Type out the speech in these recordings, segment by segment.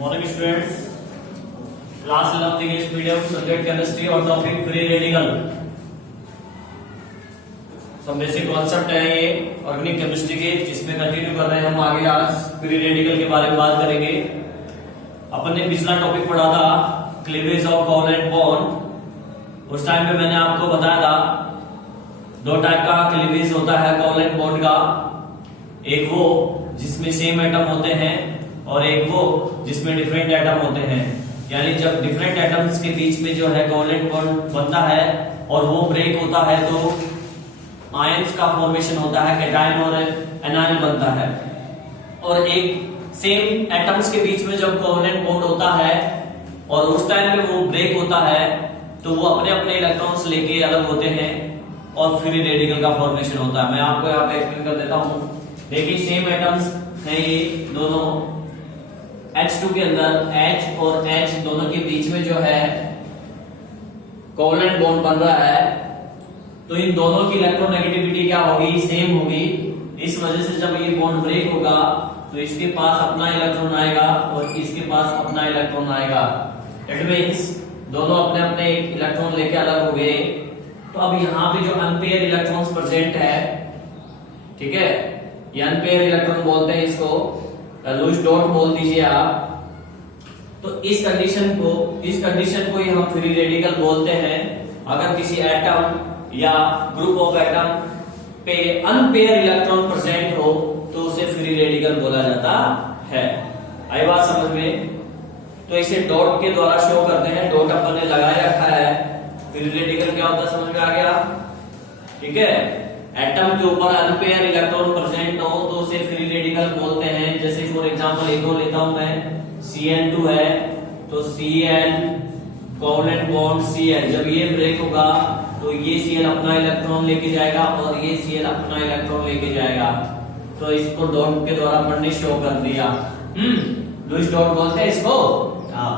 Morning students, class 11 English medium subject chemistry और topic free radical. सब basic concept है ये ऑर्गेनिक केमिस्ट्री के, जिसमें कंटिन्यू कर रहे हैं हम आगे। आज फ्री रेडिकल के बारे में बात करेंगे। अपन ने पिछला टॉपिक पढ़ा था क्लीवेज ऑफ कोवलेंट बॉन्ड। उस टाइम पे मैंने आपको बताया था दो टाइप का क्लीवेज होता है कोवलेंट बॉन्ड का। एक वो जिसमें सेम एटम होते हैं और एक वो जिसमें डिफरेंट एटम होते हैं। यानी जब डिफरेंट एटम्स के बीच में जो है कोवलेंट बॉन्ड बनता है और वो ब्रेक होता है तो आयंस का फॉर्मेशन होता है, कैटायन और एनायन बनता है। और एक सेम एटम्स के बीच में जब कोवलेंट बॉन्ड होता है और उस टाइम पे वो ब्रेक होता है तो वो अपने अपने इलेक्ट्रॉन्स लेके अलग होते हैं और फ्री रेडिकल का फॉर्मेशन होता है। मैं आपको यहाँ पे एक्सप्लेन कर देता हूँ। देखिए सेम एटम्स हैं ये दोनों। H2 के अंदर H और H दोनों के बीच में जो है कोवलेंट बॉन्ड बन रहा है, तो इन दोनों की इलेक्ट्रोनेगेटिविटी क्या होगी? सेम होगी। इस वजह से जब ये बॉन्ड ब्रेक होगा तो इसके पास अपना इलेक्ट्रॉन आएगा और इसके पास अपना इलेक्ट्रॉन आएगा। इट मींस दोनों अपने अपने इलेक्ट्रॉन लेके अलग हो गए। तो अब यहाँ पे जो अनपेयर इलेक्ट्रॉन्स प्रेजेंट है, ठीक है, ये अनपेयर इलेक्ट्रॉन बोलते हैं इसको, लूज डॉट बोल दीजिए आप। तो इस कंडीशन को ही हम फ्री रेडिकल बोलते हैं। अगर किसी एटम या ग्रुप ऑफ एटम पे अनपेयर इलेक्ट्रॉन प्रेजेंट हो तो उसे फ्री रेडिकल बोला जाता है। आई बात समझ में? तो इसे डॉट के द्वारा शो करते हैं। डॉट अपन ने लगाए रखा है। फ्री रेडिकल क्या होता है समझ में आ गया? ठीक है, एटम के ऊपर अनपेयर इलेक्ट्रॉन प्रेजेंट हो तो उसे फ्री रेडिकल बोलते हैं। जैसे फॉर एग्जांपल एक और लेता हूं मैं, Cn2 है तो Cn कोवलेंट बॉन्ड Cn, जब ये ब्रेक होगा तो ये Cl अपना इलेक्ट्रॉन लेके जाएगा और ये Cl अपना इलेक्ट्रॉन लेके जाएगा। तो इसको डॉट के द्वारा अपन ने शो कर दिया। लुईस डॉट बोलते हैं इसको। हाँ,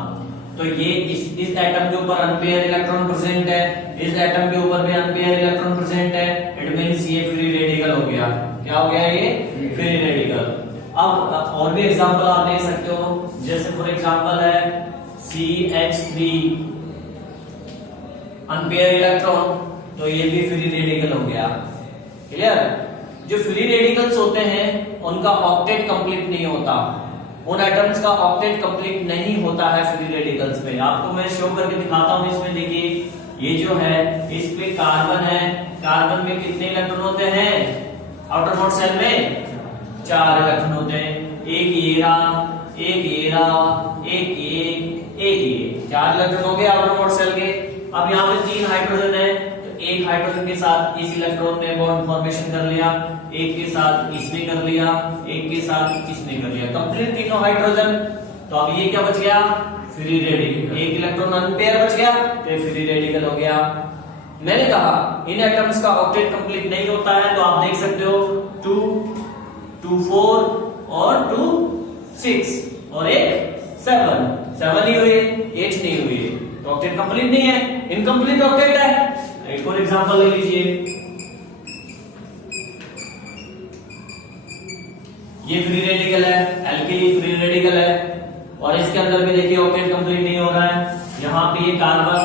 तो ये इस एटम के ऊपर अनपेयर इलेक्ट्रॉन प्रेजेंट है, इस एटम के ऊपर भी अनपेयर इलेक्ट्रॉन प्रेजेंट है। इट मींस ये फ्री रेडिकल हो गया। क्या हो गया? ये फ्री रेडिकल। अब और भी एग्जांपल आप ले सकते हो। जैसे फॉर एग्जांपल है CH3 अनपेयर इलेक्ट्रॉन, तो ये भी फ्री रेडिकल हो गया। क्लियर? जो फ्री रेडिकल्स होते हैं उनका ऑक्टेट कंप्लीट नहीं होता। उन एटम्स का ऑक्टेट कंप्लीट नहीं होता है फ्री रेडिकल्स में। आपको मैं शो करके दिखाता हूं। इसमें देखिए ये जो है इस पे कार्बन है। कार्बन में कितने इलेक्ट्रॉन होते हैं? आउटर मोस्ट सेल में 4 इलेक्ट्रॉन होते हैं। एक ये रहा, एक ये रहा, एक ये 4 इलेक्ट्रॉन हो गए आउटर मोस्ट सेल के। अब यहाँ पे 3 हाइड्रोजन है तो एक हाइड्रोजन के साथ इस इलेक्ट्रॉन ने बॉन्ड फॉर्मेशन कर लिया, एक के साथ इसने कर लिया, एक के साथ इसने कर लिया, कंप्लीट तीनों हाइड्रोजन। तो अब ये क्या बच गया? Free radical. एक इलेक्ट्रॉन अनपेयर बच गया तो फ्री रेडिकल हो गया। मैंने कहा इन एटम्स का ऑक्टेट कंप्लीट नहीं होता है, तो आप देख सकते हो 2, 2, 4 और 2, 6 और एक 7 ही हुई, 8 नहीं हुई। तो ऑक्टेट कंप्लीट नहीं है, इनकम्प्लीट ऑक्टेट है। एक और एग्जांपल ले लीजिए। ये फ्री रेडिकल है, एल्किल फ्री रेडिकल है और इसके अंदर भी देखिए ऑक्टेट कंप्लीट नहीं हो रहा है। यहाँ पे ये कार्बन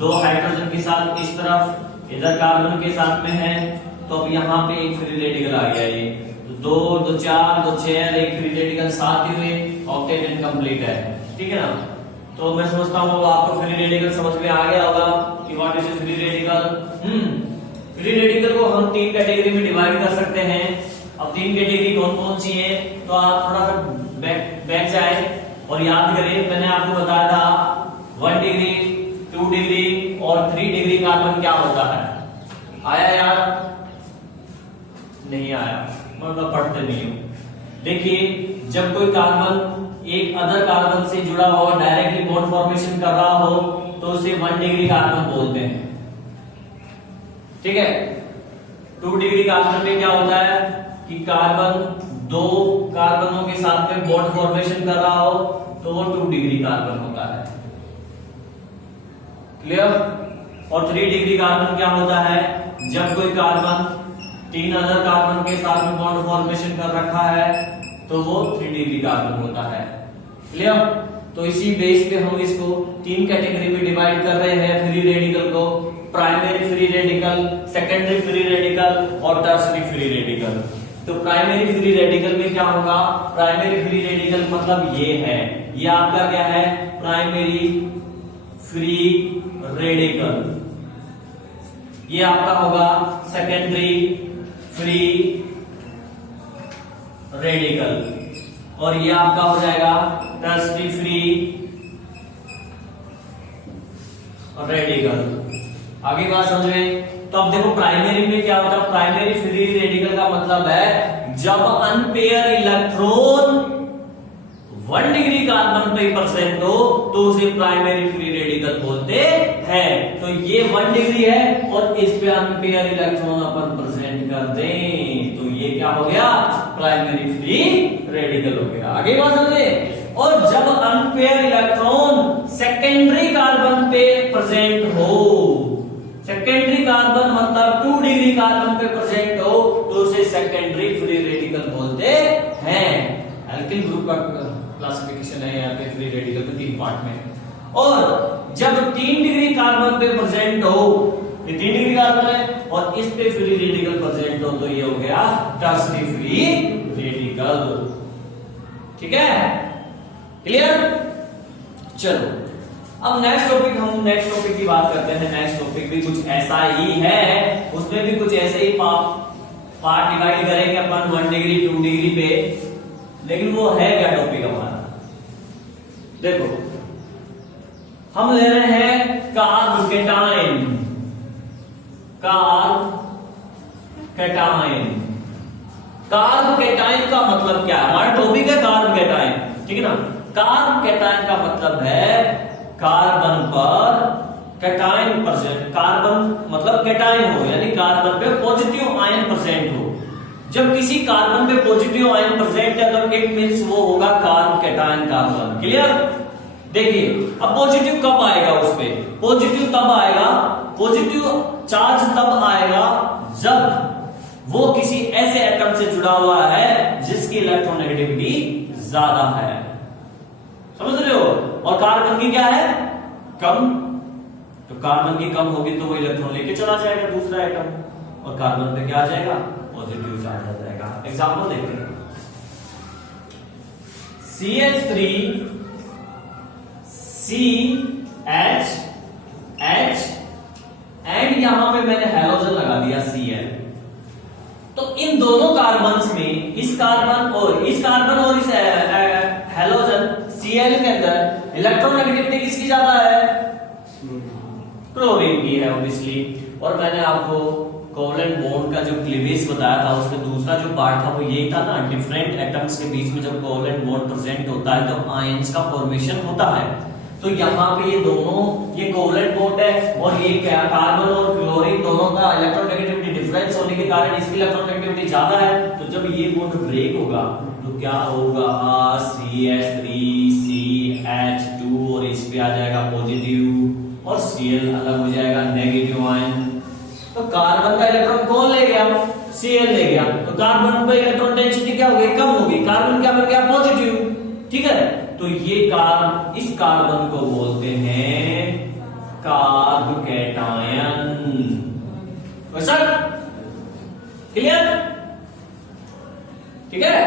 2 हाइड्रोजन के साथ इस तरफ, इधर कार्बन के साथ में है, तो अब यहाँ पे एक फ्री रेडिकल आ गया। ये 2, 2, 4, 2, 6, एक फ्री रेडिकल 7 ही हुए, ऑक्टेट इनकम्प्लीट है। ठीक है ना? तो मैं समझता हूँ आपको फ्री रेडिकल समझ में आ गया होगा कि what is free radical. Free radical को हम 3 कैटेगरी में डिवाइड कर सकते हैं। अब 3 कैटेगरी कौन कौन सी है, तो आप थोड़ा सा बैक जाए और याद करें। मैंने आपको बताया था 1 डिग्री, 2 डिग्री और 3 डिग्री कार्बन क्या होता है। आया यार? नहीं आया, मतलब पढ़ते नहीं हो। देखिए जब कोई कार्बन एक अदर कार्बन से जुड़ा हो, डायरेक्टली बॉन्ड फॉर्मेशन कर रहा हो, तो उसे 1 डिग्री कार्बन बोलते हैं। ठीक है? 2 डिग्री कार्बन में क्या होता है कि कार्बन 2 कार्बनों के साथ में बॉन्ड फॉर्मेशन कर रहा हो तो वो 2 डिग्री कार्बन होता है। क्लियर? और 3 डिग्री कार्बन क्या होता है? जब कोई कार्बन 3 अदर कार्बन के साथ में बॉन्ड फॉर्मेशन कर रखा है तो वो 3 डिग्री कार्बन होता है। क्लियर? तो इसी बेस पे हम इसको 3 कैटेगरी में डिवाइड कर रहे हैं फ्री रेडिकल को, primary free radical, secondary free radical और टर्शरी फ्री रेडिकल। तो प्राइमरी फ्री रेडिकल में क्या होगा, प्राइमरी फ्री रेडिकल मतलब ये है, ये आपका क्या है, प्राइमरी फ्री रेडिकल। ये आपका होगा सेकेंडरी फ्री रेडिकल और ये आपका हो जाएगा टर्शरी फ्री रेडिकल। आगे बात समझ में। तो अब देखो प्राइमरी में क्या होता है, प्राइमरी फ्री रेडिकल का मतलब है जब अनपेयर इलेक्ट्रॉन 1 डिग्री कार्बन पे प्रेजेंट हो तो उसे प्राइमरी फ्री रेडिकल बोलते हैं। तो ये 1 डिग्री है और इस पे अनपेयर इलेक्ट्रॉन अपन प्रेजेंट कर दें तो ये क्या हो गया, प्राइमरी फ्री रेडिकल हो गया। आगे बात समझे। और जब अनपेयर इलेक्ट्रॉन सेकेंडरी कार्बन पे प्रेजेंट हो, सेकेंडरी कार्बन मतलब 2 डिग्री कार्बन पे प्रेजेंट हो तो उसे सेकेंडरी फ्री रेडिकल बोलते हैं। एल्किल ग्रुप का क्लासिफिकेशन है यहाँ पे फ्री रेडिकल में 3 पार्ट में। और जब 3 डिग्री कार्बन पे प्रेजेंट हो, ये 3 डिग्री कार्बन है और इस पे फ्री रेडिकल प्रेजेंट हो तो ये हो गया टर्शरी फ्री रेडिकल। ठीक है, क्लियर। चलो अब नेक्स्ट टॉपिक, हम नेक्स्ट टॉपिक की बात करते हैं। नेक्स्ट टॉपिक भी कुछ ऐसा ही है, उसमें भी कुछ ऐसे ही पार्ट डिवाइड करेंगे अपन 1 डिग्री 2 डिग्री पे, लेकिन वो है क्या टॉपिक हमारा, देखो हम ले रहे हैं carb cation. Carb cation, carb cation का मतलब क्या है, हमारा टॉपिक है कार्ब कैटायन, ठीक है ना। कार्ब कैटायन का मतलब है कार्बन पर कैटायन प्रेजेंट, कार्बन मतलब कैटायन हो यानी कार्बन पे पॉजिटिव आयन प्रेजेंट हो। जब किसी कार्बन पे पॉजिटिव आयन प्रेजेंट है तो इट मींस वो होगा कार्ब कैटायन कार्बन। क्लियर। देखिए अब पॉजिटिव कब आएगा, उस पे पॉजिटिव तब आएगा, पॉजिटिव चार्ज तब आएगा जब वो किसी ऐसे एटम से जुड़ा हुआ है जिसकी इलेक्ट्रोनेगेटिविटी ज्यादा है, समझ रहे हो। और कार्बन की क्या है, कम, तो कार्बन की कम होगी तो वो इलेक्ट्रॉन लेके चला जाएगा दूसरा एटम और कार्बन पे क्या आ जाएगा, पॉजिटिव चार्ज आ जाएगा। एग्जांपल देखते हैं, CH3 CH एंड यहां पे मैंने हैलोजन लगा दिया Cl। तो इन दोनों कार्बन्स में, इस कार्बन और इस हैलोजन Cl के अंदर इलेक्ट्रोनेगेटिविटी किसकी ज्यादा है, क्लोरीन की है ऑब्वियसली। और मैंने आपको कोवलेंट बॉन्ड का जो क्लीवेज बताया था उसमें दूसरा जो पार्ट था वो यही था ना, डिफरेंट एटम्स के बीच में जब कोवलेंट बॉन्ड प्रेजेंट होता है तो आयंस का फॉर्मेशन होता है। तो यहाँ पे ये दोनों, ये कोवलेंट बॉन्ड है और ये क्या, कार्बन और क्लोरीन दोनों का इलेक्ट्रोनेगेटिविटी डिफरेंस होने के कारण इसकी इलेक्ट्रोनेगेटिविटी ज्यादा है। तो जब ये बॉन्ड ब्रेक होगा तो क्या होगा, CH3CH2 और इस पे आ जाएगा पॉजिटिव और Cl अलग हो जाएगा नेगेटिव आयन। तो कार्बन का इलेक्ट्रॉन कौन ले गया, Cl ले गया। तो कार्बन पे इलेक्ट्रॉन डेंसिटी क्या होगी, कम होगी, कार्बन क्या बन गया, पॉजिटिव। ठीक है, तो ये इस कार्बन को बोलते हैं कार्ब कैटायन। क्लियर। ठीक है,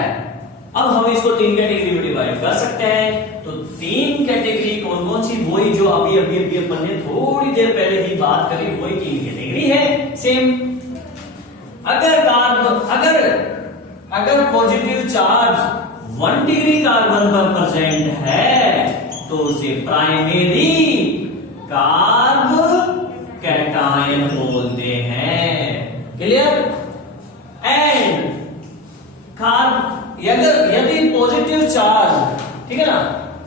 अब हम इसको 3 कैटेगरी में डिवाइड कर सकते हैं। तो 3 कैटेगरी कौन कौन सी, वही जो अभी अपन ने थोड़ी देर पहले ही बात करी, वही 3 कैटेगरी है सेम। अगर पॉजिटिव चार्ज 1 डिग्री कार्बन पर प्रेजेंट है तो उसे प्राइमरी कार्ब कैटायन बोलते हैं। क्लियर। एंड यदि पॉजिटिव चार्ज, ठीक है ना,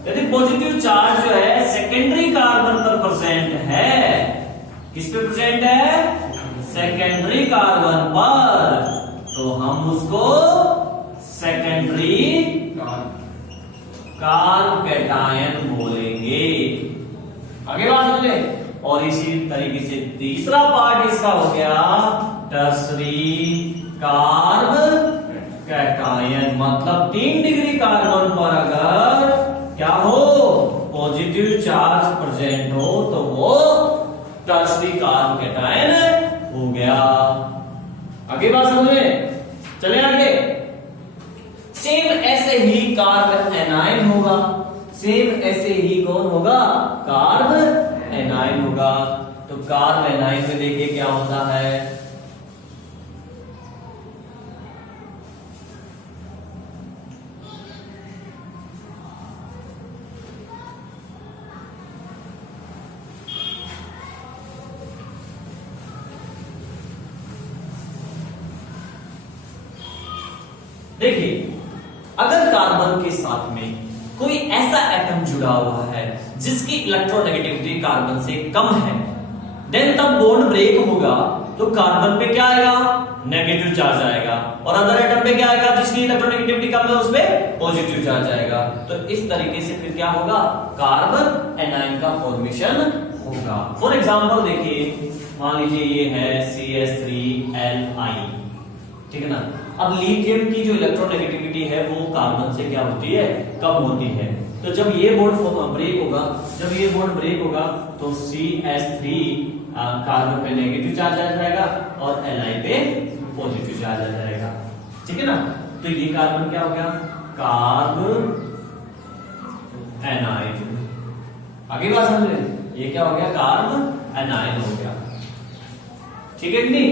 यदि पॉजिटिव चार्ज जो है सेकेंडरी कार्बन पर प्रेजेंट है, किस पे प्रेजेंट है, सेकेंडरी कार्बन पर, तो हम उसको सेकेंडरी कार्ब कैटायन बोलेंगे। आगे बात समझे। और इसी तरीके से तीसरा पार्ट इसका हो गया टर्शरी कार्ब कैटायन, मतलब 3 डिग्री कार्बन पर अगर क्या हो, नेगेटिव चार्ज प्रेजेंट हो तो वो टर्शरी कार्ब कैटायन हो गया। आगे बात समझ में, चले आगे। सेम ऐसे ही कार्ब एनाइन होगा, सेम ऐसे ही कौन होगा, कार्ब एनाइन होगा। तो कार्ब एनाइन में देखिए क्या होता है, देखिए अगर कार्बन के साथ में कोई ऐसा एटम जुड़ा हुआ है जिसकी इलेक्ट्रोनेगेटिविटी कार्बन से कम है, देन तब बॉन्ड ब्रेक होगा तो कार्बन पे क्या आएगा, नेगेटिव चार्ज आएगा, और अदर एटम पे क्या आएगा जिसकी इलेक्ट्रोनेगेटिविटी कम है उस पे पॉजिटिव चार्ज आएगा। तो इस तरीके से फिर क्या होगा, कार्बन एनाइन का फॉर्मेशन होगा। फॉर एग्जांपल देखिए, मान लीजिए ये है CH3Li, ठीक है ना। अब लिथियम की जो इलेक्ट्रोनेगेटिविटी है वो कार्बन से क्या होती है, कम होती है। तो जब ये बॉन्ड ब्रेक होगा, जब ये बॉन्ड ब्रेक होगा तो CH3 कार्बन पे नेगेटिव चार्ज आ जाएगा और Li पे पॉजिटिव चार्ज आ जाएगा, ठीक है ना। तो ये कार्बन क्या हो गया, कार्ब एनाइन। आगे बात समझ रहे, ये क्या हो गया, कार्ब एनाइन हो गया, ठीक है कि नहीं।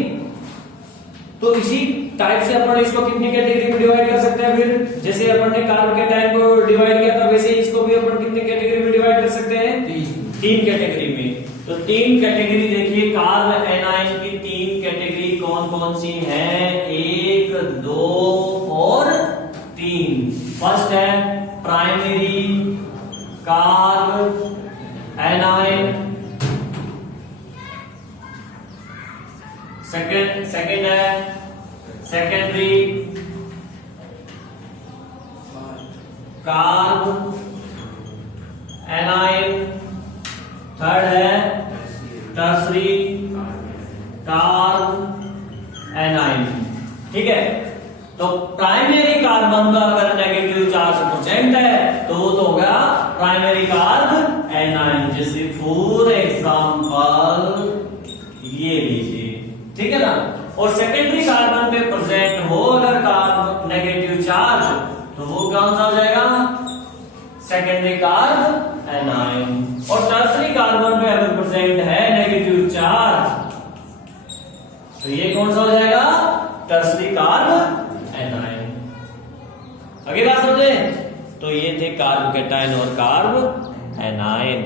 तो इसी टाइप से अपन इसको कितनी कैटेगरी में डिवाइड कर सकते हैं, फिर जैसे अपन ने कार्ब कैटायन को डिवाइड किया था वैसे इसको भी अपन कितनी कैटेगरी में डिवाइड कर सकते हैं, तीन कैटेगरी में। तो तीन कैटेगरी देखिए, कार्ब एनाइन की तीन कैटेगरी कौन कौन सी हैं, 1, 2 और 3। फर्स्ट है प्राइमरी कार्ब एनाइन, सेकंड है सेकेंडरी कार्ब एनाइन, थर्ड है टर्शरी कार्ब एनाइन, ठीक है। तो प्राइमरी कार्बन का अगर नेगेटिव चार्ज प्रेजेंट है तो वो तो हो गया प्राइमरी कार्ब एनाइन। जैसे फॉर एग्जांपल ये लीजिए, ठीक है ना। और सेकेंडरी कार्बन पे प्रेजेंट हो अगर कार्ब नेगेटिव चार्ज तो वो कौन सा हो जाएगा, सेकेंडरी कार्ब एनाइन। और टर्शरी कार्बन पे अगर प्रेजेंट है नेगेटिव चार्ज तो ये कौन सा हो जाएगा, टर्शरी कार्ब एनाइन। आगे बात समझे। तो ये थे कार्ब कैटायन और कार्ब एनाइन।